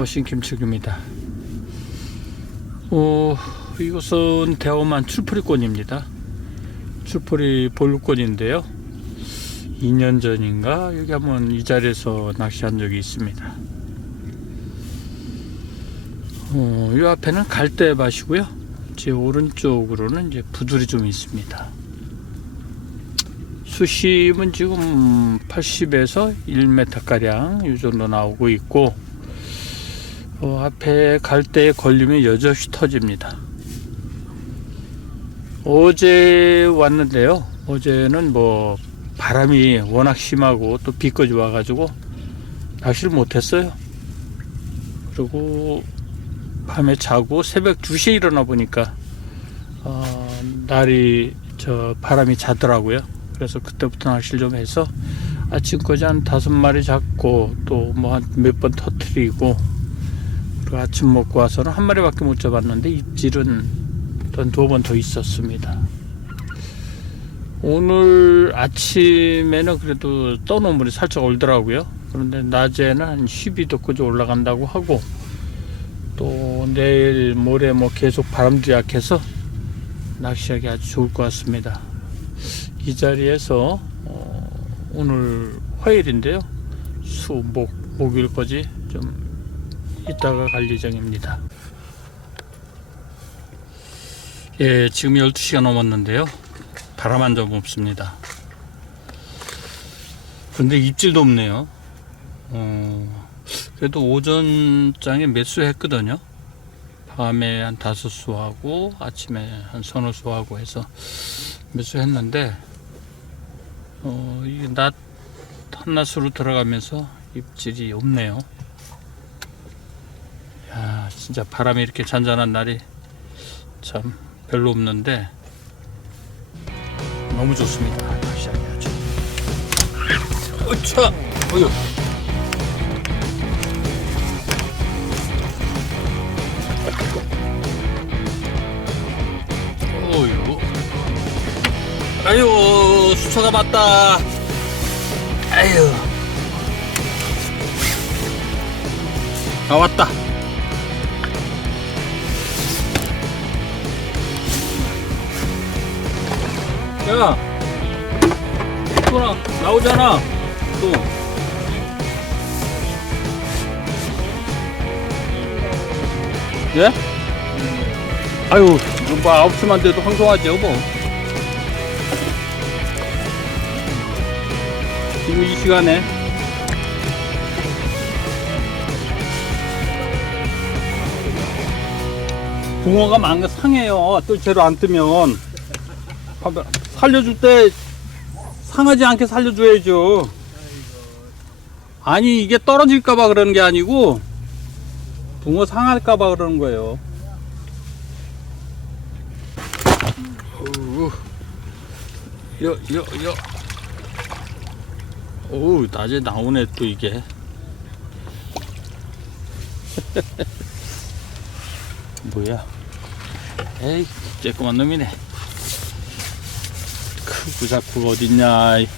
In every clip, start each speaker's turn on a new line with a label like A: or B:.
A: 어신 김철규입니다. 어, 이곳은 대호만 출풀이권입니다. 출풀이 볼루권인데요. 2년 전인가? 여기 한번 이 자리에서 낚시한 적이 있습니다. 어, 이 앞에는 갈대밭이고요. 제 오른쪽으로는 이제 부두리 좀 있습니다. 수심은 지금 80에서 1m 가량 이 정도 나오고 있고 어, 앞에 갈때 걸리면 여럿이 터집니다. 어제 왔는데요. 어제는 뭐 바람이 워낙 심하고 또 비까지 와가지고 낚시를 못했어요. 그리고 밤에 자고 새벽 2시에 일어나 보니까 어, 날이 저 바람이 자더라고요. 그래서 그때부터 낚시를 좀 해서 아침까지 한 다섯 마리 잡고 또 뭐 한 몇 번 터트리고 그리고 아침 먹고 와서는 한 마리밖에 못 잡았는데 입질은 두 번 더 있었습니다. 오늘 아침에는 그래도 떠놓은 물이 살짝 올더라고요. 그런데 낮에는 한 12도까지 올라간다고 하고 또 내일 모레 뭐 계속 바람도 약해서 낚시하기 아주 좋을 것 같습니다. 이 자리에서 어, 오늘 화요일인데요. 수, 목, 목요일까지 좀 이따가 갈 예정입니다. 예, 지금 12시가 넘었는데요. 바람 한 점 없습니다. 근데 입질도 없네요. 어, 그래도 오전장에 몇 수 했거든요. 밤에 한 다섯 수 하고 아침에 한 서너 수 하고 해서 몇 수 했는데 어, 이게 낮 한낮으로 들어가면서 입질이 없네요. 야, 진짜 바람이 이렇게 잔잔한 날이 참 별로 없는데 너무 좋습니다. 아주. 어차, 어휴. 어휴. 아유, 수초가 맞다. 아유. 아, 왔다. 야, 또나 나오잖아. 또. 예? 아유, 뭐 아홉 시만 돼도 황송하죠, 뭐. 지금 이 시간에 붕어가 망가 상해요. 또 제로 안 뜨면 봐봐. 살려줄 때 상하지 않게 살려줘야죠. 아니 이게 떨어질까봐 그러는 게 아니고 붕어 상할까봐 그러는 거예요. 여, 여, 여. 어우, 낮에 나오네, 또 이게. 뭐야. 에이, 쬐끄만 놈이네. 자꾸 어딨냐. 이-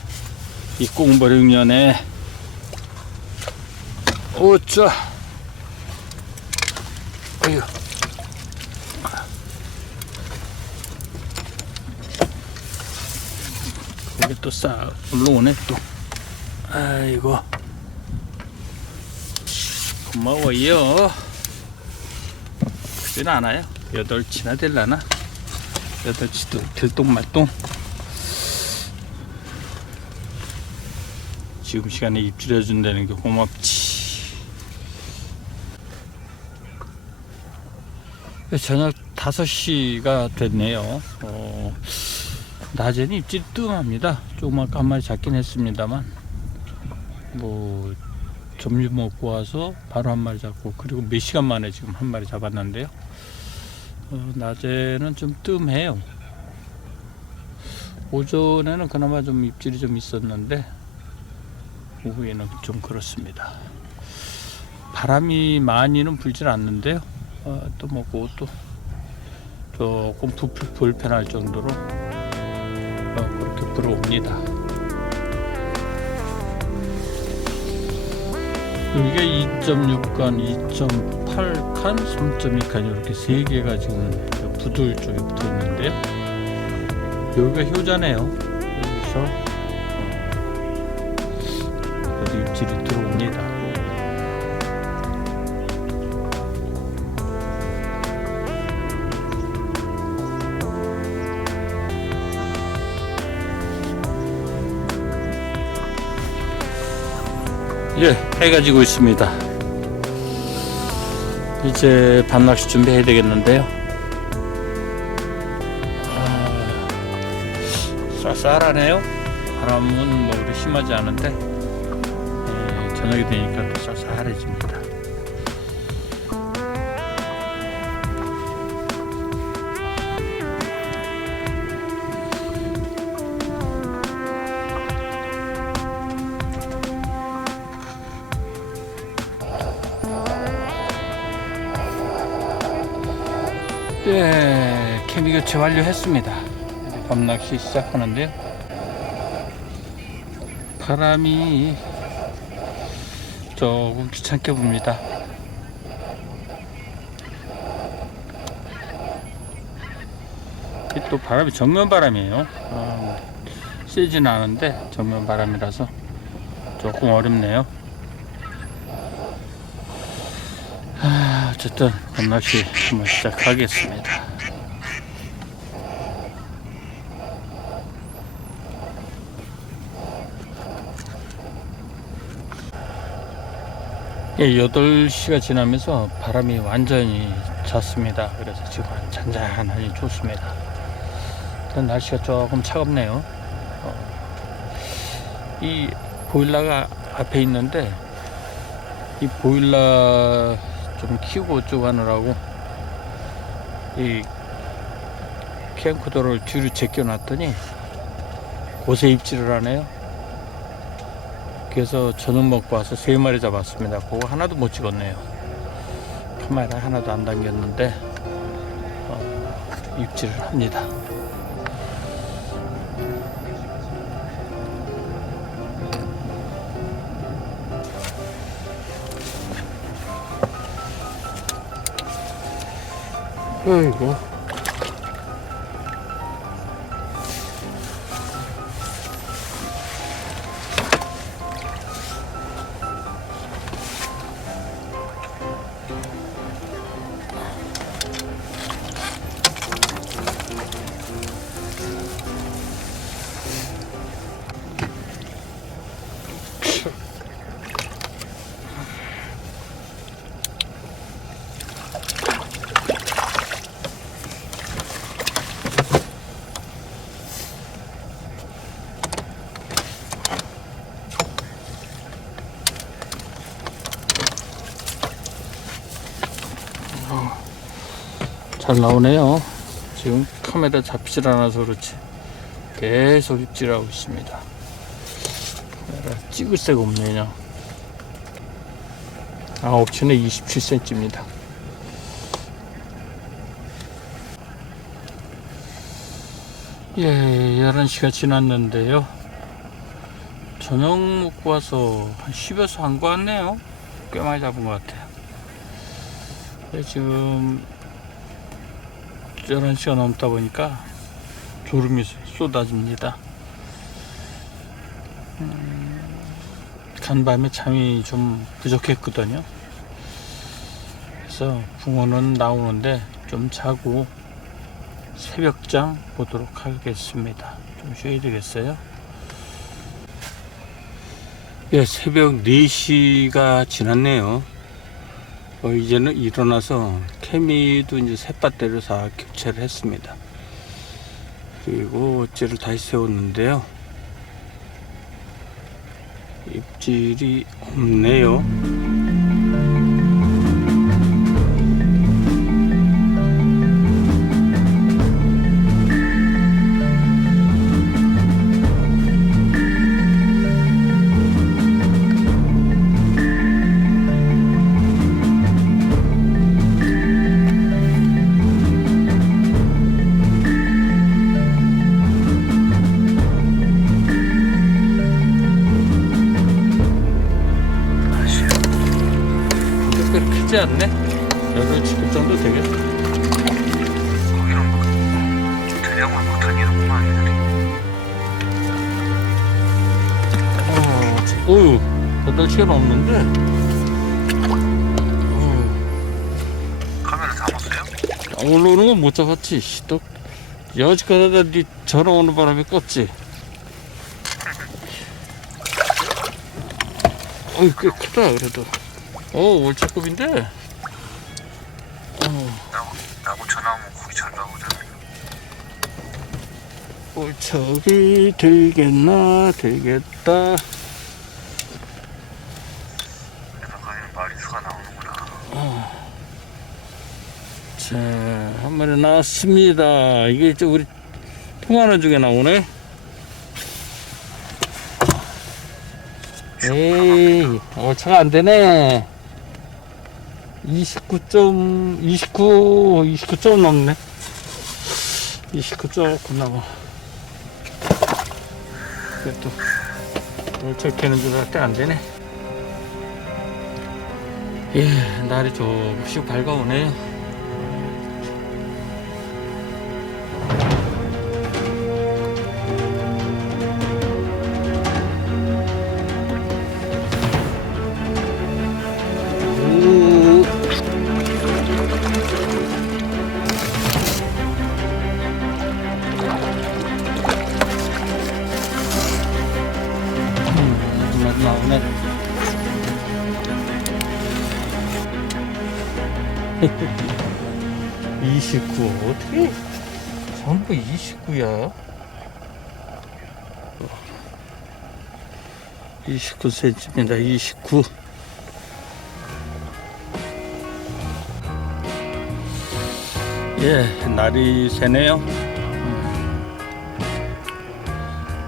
A: 이 꽁버령년에. 오짜. 어휴. 거기 또싹 올라오네, 또. 아이고 고마워요 크진 않아요 여덟치나 될라나 여덟치도 들똥말똥 지금 시간에 입질해 준다는 게 고맙지 저녁 5시가 됐네요 어, 낮에는 입질이 뜸합니다 조그맣게 한 마리 잡긴 했습니다만 뭐 점심 먹고 와서 바로 한 마리 잡고 그리고 몇 시간 만에 지금 한 마리 잡았는데요. 어, 낮에는 좀 뜸해요. 오전에는 그나마 좀 입질이 좀 있었는데 오후에는 좀 그렇습니다. 바람이 많이는 불질 않는데요. 어, 또뭐 그것도 조금 부, 불편할 정도로 어, 그렇게 불어옵니다. 여기가 2.6칸, 2.8칸, 3.2칸 이렇게 세 개가 지금 부들 쪽에 붙어 있는데요. 여기가 효자네요. 여기서 입질이 들어옵니다. 예, 해가 지고 있습니다. 이제 밤낚시 준비해야 되겠는데요. 아, 쌀쌀하네요. 바람은 뭐 그리 심하지 않은데 예, 저녁이 되니까 또 쌀쌀해집니다. 예, 케미 교체 완료했습니다. 밤낚시 시작하는데요. 바람이 조금 귀찮게. 이게 또 바람이 정면 바람이에요. 어, 세지는 않은데 정면 바람이라서 조금 어렵네요. 아, 어쨌든 밤낚시 한번 시작하겠습니다. 예, 8시가 지나면서 바람이 완전히 잤습니다. 그래서 지금 잔잔하니 좋습니다. 일단 날씨가 조금 차갑네요. 어, 이 보일러가 앞에 있는데 이 보일러 좀 키우고 어쩌고 하느라고 이 캠코더를 뒤로 제껴 놨더니 곳에 입질을 하네요. 그래서 저녁 먹고 와서 세 마리 잡았습니다. 그거 하나도 못 찍었네요. 카메라 하나도 안 당겼는데 어, 입질을 합니다. 어이구. 잘 나오네요. 지금 카메라 잡히질 않아서 그렇지. 계속 입질하고 있습니다. 카메라 찍을 새가 없네요. 9천에 27cm입니다. 예, 11시가 지났는데요. 저녁 먹고 와서 한 10여서 한거 같네요. 꽤 많이 잡은 것 같아요. 네, 지금 11시가 넘다 보니까 졸음이 쏟아집니다. 음, 간밤에 잠이 좀 부족했거든요. 그래서 붕어는 나오는데 좀 자고 새벽장 보도록 하겠습니다. 좀 쉬어야 되겠어요. 예, 새벽 4시가 지났네요. 어, 이제는 일어나서 케미도 이제 셋밭대로 다 교체를 했습니다. 그리고 어째를 다시 세웠는데요. 입질이 없네요. 어, 저- 어휴, 여덟 시간 없는데.
B: 카메라 잡았어요?
A: 올라오는 건 못 잡았지. 씨, 또 여지까지 하다 네 전화 오는 바람에 껐지. 어이, 꽤 크다, 그래도. 어, 월차급인데? 어,
B: 나고, 나고 전화 오면 고기 잘 나오잖아
A: 월척이 들겠나, 들겠다.
B: 그래서 거기는 마리수가 나오는구나
A: 자, 나왔습니다. 이게 이제 우리 통화하는 중에 나오네. 에이, 얼차가 안 되네. 29점, 29, 29점 넘네. 29 조금 남아. 그래도 얼차 되는 줄 알았더니 안 되네. 예, 날이 조금씩 밝아오네 29 어떻게 전부 29야 29cm입니다 29 예, 날이 새네요. 음.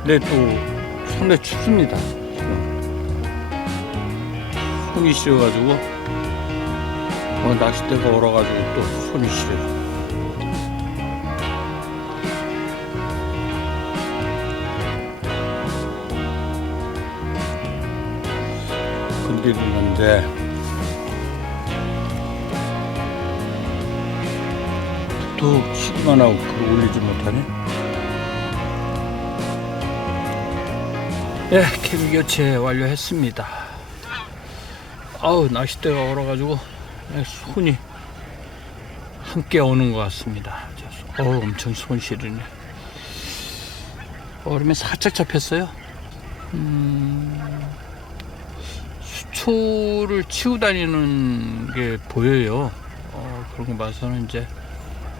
A: 네, 또, 손에 춥습니다. 지금. 이 씌워가지고. 어, 낚싯대가 얼어가지고 또 손이 시려요. 건드리는데 툭 치기만 하고 그걸 올리지 못하네. 예, 케미 교체 완료했습니다. 아우 낚싯대가 얼어가지고 예, 손이 함께 오는 것 같습니다. 어우 엄청 손 시리네. 얼음에 살짝 잡혔어요. 음, 수초를 치고 다니는 게 보여요. 어, 그런 거 봐서는 이제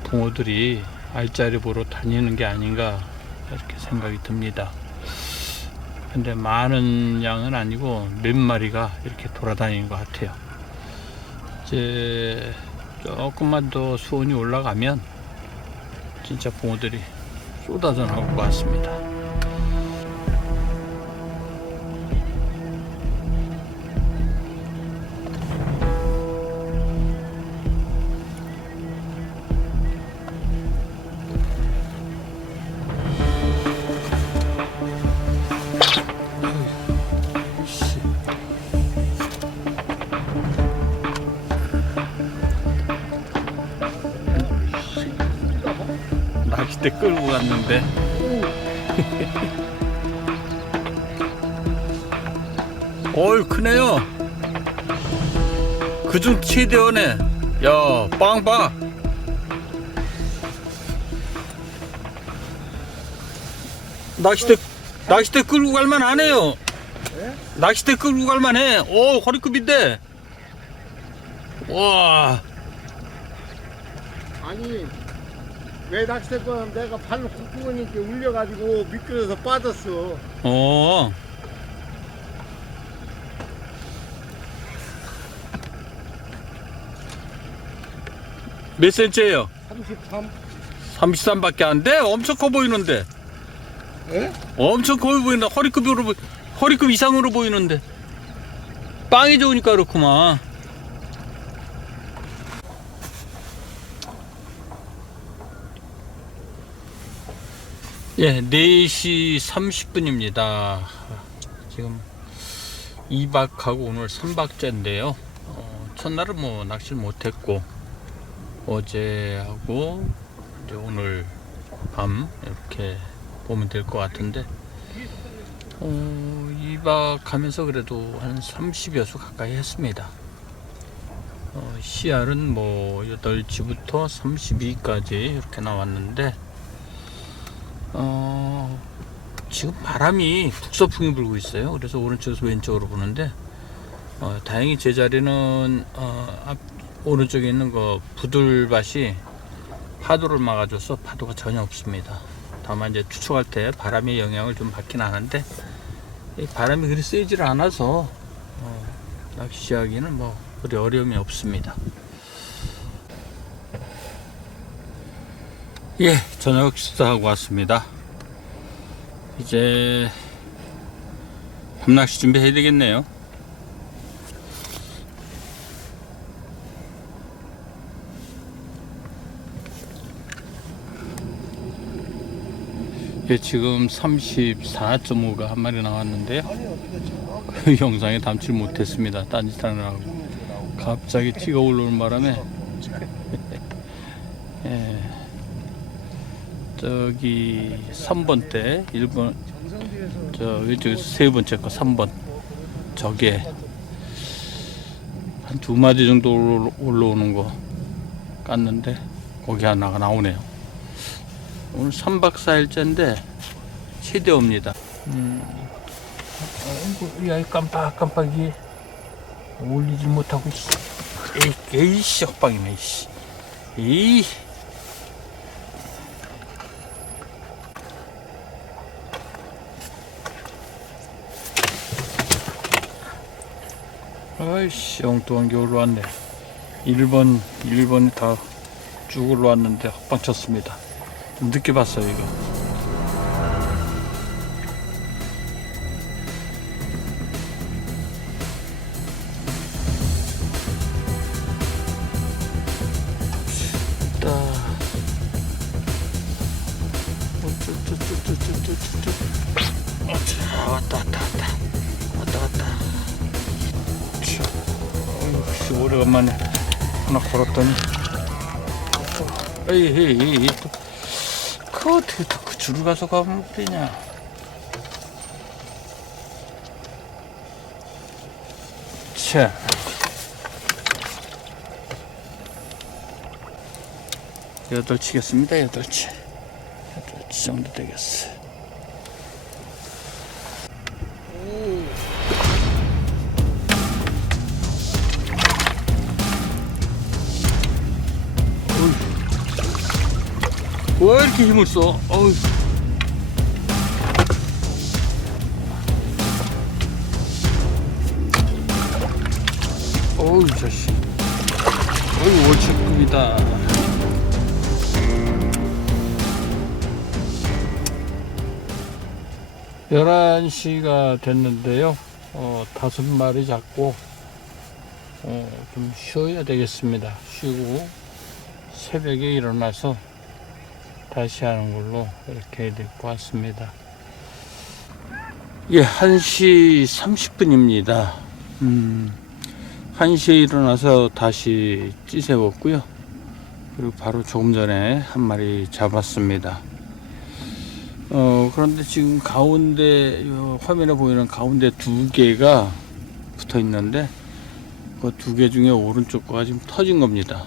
A: 붕어들이 알짜리 보러 다니는 게 아닌가 이렇게 생각이 듭니다. 근데 많은 양은 아니고 몇 마리가 이렇게 돌아다니는 것 같아요. 이제 조금만 더 수온이 올라가면 진짜 붕어들이 쏟아져 나올 것 같습니다. 낚싯대 끌고 갔는데. 어이 크네요. 그중 최대원에 야 빵빵 낚싯대 낚싯대 끌고 갈만 하네요. 낚싯대 끌고 갈만 해. 오 허리급인데. 와.
C: 아니 왜꺼 내가 발로 콧구멍이니까 울려가지고 미끄러져서 빠졌어
A: 어. 몇 센치예요?
C: 33
A: 33밖에 안 돼? 엄청 커 보이는데.
C: 예?
A: 엄청 커 보인다. 허리급으로 보- 허리급 이상으로 보이는데. 빵이 좋으니까 그렇구만. 예, 4시 30분입니다. 지금 2박하고 오늘 3박째인데요. 어, 첫날은 뭐 낚시를 못했고, 어제하고 이제 오늘 밤 이렇게 보면 될 것 같은데 어, 2박 하면서 그래도 한 30여 수 가까이 했습니다. 어, CR은 뭐 8지부터 32까지 이렇게 나왔는데 어, 지금 바람이 북서풍이 불고 있어요. 그래서 오른쪽에서 왼쪽으로 부는데 어, 다행히 제 자리는 어, 앞, 오른쪽에 있는 거 부들밭이 파도를 막아줘서 파도가 전혀 없습니다. 다만 이제 추측할 때 바람의 영향을 좀 받긴 하는데 이 바람이 그리 세지를 않아서 어, 낚시하기는 뭐 그리 어려움이 없습니다. 예, 저녁 식사하고 왔습니다. 이제 밤낚시 준비해야 되겠네요. 예, 지금 34.5가 한 마리 나왔는데요. 그 영상에 담지 못했습니다. 딴짓하느라고. 갑자기 티가 올라오는 바람에. 예, 저기 3번 때 1번 저 왼쪽에서 세 번째 거 3번 저게 한 두 마디 정도 올라- 올라오는 거 깠는데 거기 하나가 나오네요. 오늘 3박 4일째인데 최대옵니다. 음. 아이고, 야, 이 깜빡깜빡이 올리질 못하고, 씨. 에이, 에이씨, 헛방이네, 씨. 이 아이씨, 엉뚱한 게 올라왔네. 1번, 1번이 다 쭉 올라왔는데 헛방 쳤습니다. 좀 늦게 봤어요, 이거. 어이씨, 오래간만에 하나 걸었더니. 에이, 에이. 그 어떻게 또 그 줄을 가서 가면 되냐. 자. 여덟 치겠습니다, 여덟 치. 여덟 치 정도 되겠어. 왜 이렇게 힘을 써? 어우. 어우, 이 자식. 어이, 월척급이다. 열한 시가 됐는데요. 어, 다섯 마리 잡고, 어, 좀 쉬어야 되겠습니다. 쉬고, 새벽에 일어나서 다시 하는 걸로 이렇게 될것 같습니다. 예, 1시 30분입니다. 음, 1시에 일어나서 다시 찌세웠고요. 그리고 바로 조금 전에 한 마리 잡았습니다. 어, 그런데 지금 가운데, 요 화면에 보이는 가운데 두 개가 붙어 있는데, 그 두 개 중에 오른쪽 거가 지금 터진 겁니다.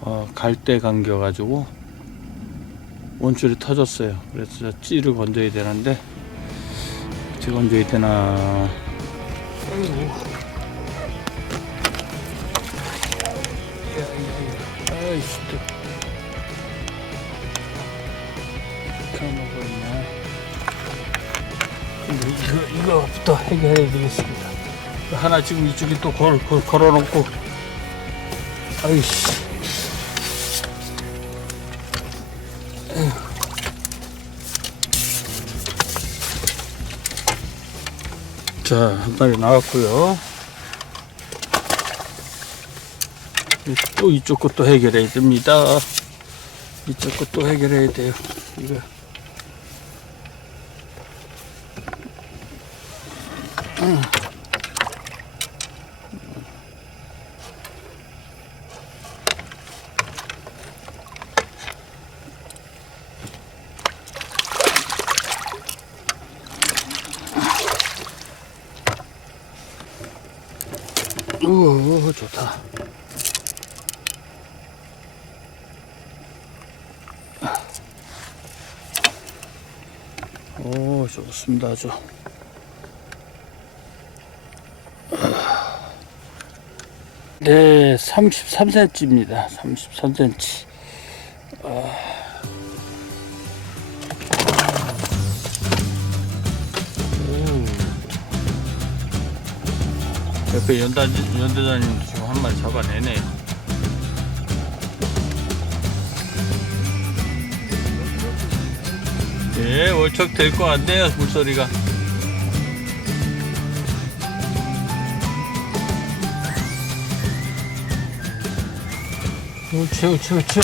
A: 어, 갈대 감겨가지고, 원줄이 터졌어요. 그래서 저 찌를 건져야 되는데 어떻게 건져야 되나? 아이씨 또 까먹었네. 이거 이거 이거부터 해결해야 되겠습니다. 하나 지금 이쪽에 또 걸, 걸 걸어놓고 아이씨. 자, 한 마리 나왔고요. 또 이쪽 것도 해결해야 됩니다. 이쪽 것도 해결해야 돼요. 이거. 음. 좋다. 오, 좋습니다, 아주. 네, 33cm입니다. 33cm. 옆에 연다, 연대장님 지금 한 마리 잡아내네요. 예, 월척 될 거 같네요, 물소리가. 옳지, 옳지, 옳지.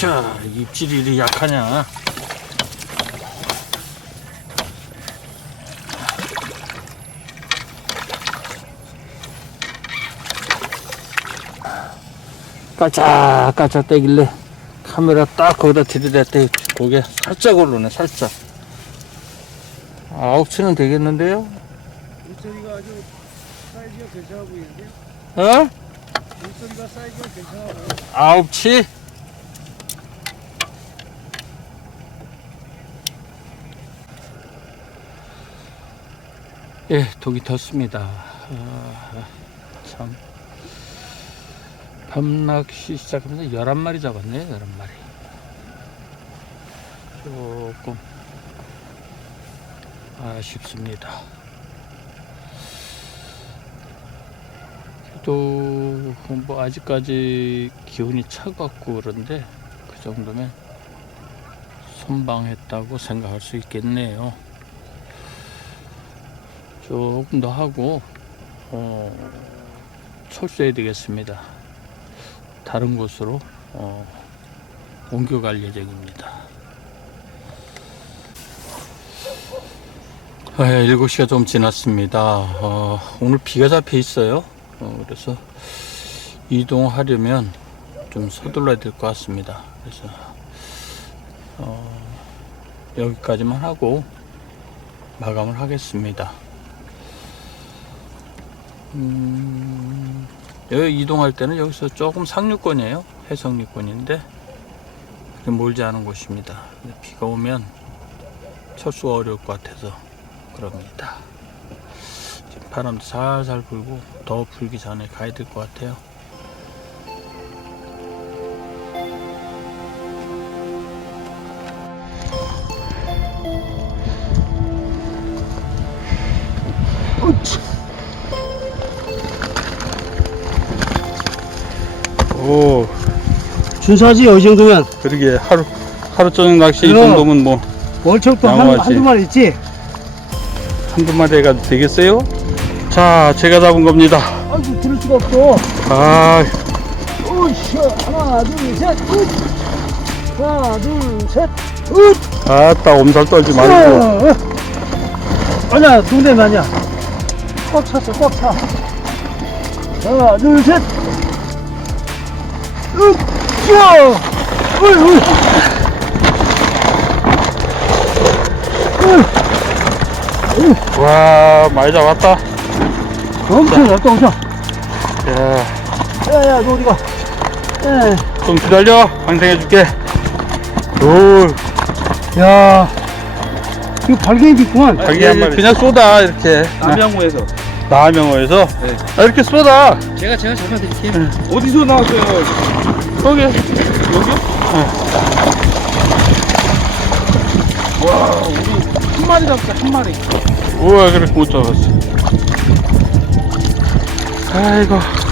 A: 자, 입질이 이리 약하냐. 깔짝깔짝 떼길래 카메라 딱 거기다 들이댔더니 고개 살짝 오르네 살짝 아홉 치는 되겠는데요?
C: 물소리가 아주 사이즈가 괜찮아 보이는데?
A: 어?
C: 물소리가 사이즈가 괜찮아 보여.
A: 아홉 치? 예, 독이 텄습니다. 아, 참. 밤낚시 시작하면서 11마리 잡았네요, 11마리. 조금 아쉽습니다. 또, 뭐, 아직까지 기온이 차갑고 그런데, 그 정도면 선방했다고 생각할 수 있겠네요. 조금 더 하고, 어, 철수해야 되겠습니다. 다른 곳으로, 어, 옮겨갈 예정입니다. 아, 7시가 좀 지났습니다. 어, 오늘 비가 잡혀 있어요. 어, 그래서 이동하려면 좀 서둘러야 될 것 같습니다. 그래서 어, 여기까지만 하고 마감을 하겠습니다. 음, 여기 이동할 때는 여기서 조금 상류권이에요. 해성류권인데 멀지 않은 곳입니다. 비가 오면 철수가 어려울 것 같아서 그럽니다. 지금 바람도 살살 불고 더 불기 전에 가야 될 것 같아요. 오,
D: 준수하지 이 정도면
A: 그러게 하루 하루 저녁 낚시 이
D: 그럼.
A: 정도면 뭐
D: 월척도 한,
A: 양호하지.
D: 한두 마리 있지?
A: 한두 마리가 되겠어요? 자, 제가 잡은 겁니다.
D: 아이고 들을 수가 없어.
A: 아,
D: 으쌰 하나 둘셋 하나 둘 셋 으
A: 아따 엄살 떨지 말고.
D: 어. 아니야 동대는 아니야. 꽉 찼어 꽉 차. 하나 둘 셋. 으쌰 어이
A: 와, 많이 잡았다.
D: 엄청 얇다 엄청
A: 야,
D: 야야 너 어디가 에.
A: 좀 기다려. 방생해 줄게. 오,
D: 야 이거 발견이 있구만
A: 마리. 그냥 쏟아 이렇게.
D: 남양호에서
A: 남영어에서 아, 이렇게 쏟아.
D: 제가 제가 잡아드릴게요
C: 어디서 나왔어요?
A: 여기. 여기?
D: 한 마리 잡자 한 마리
A: 우와, 그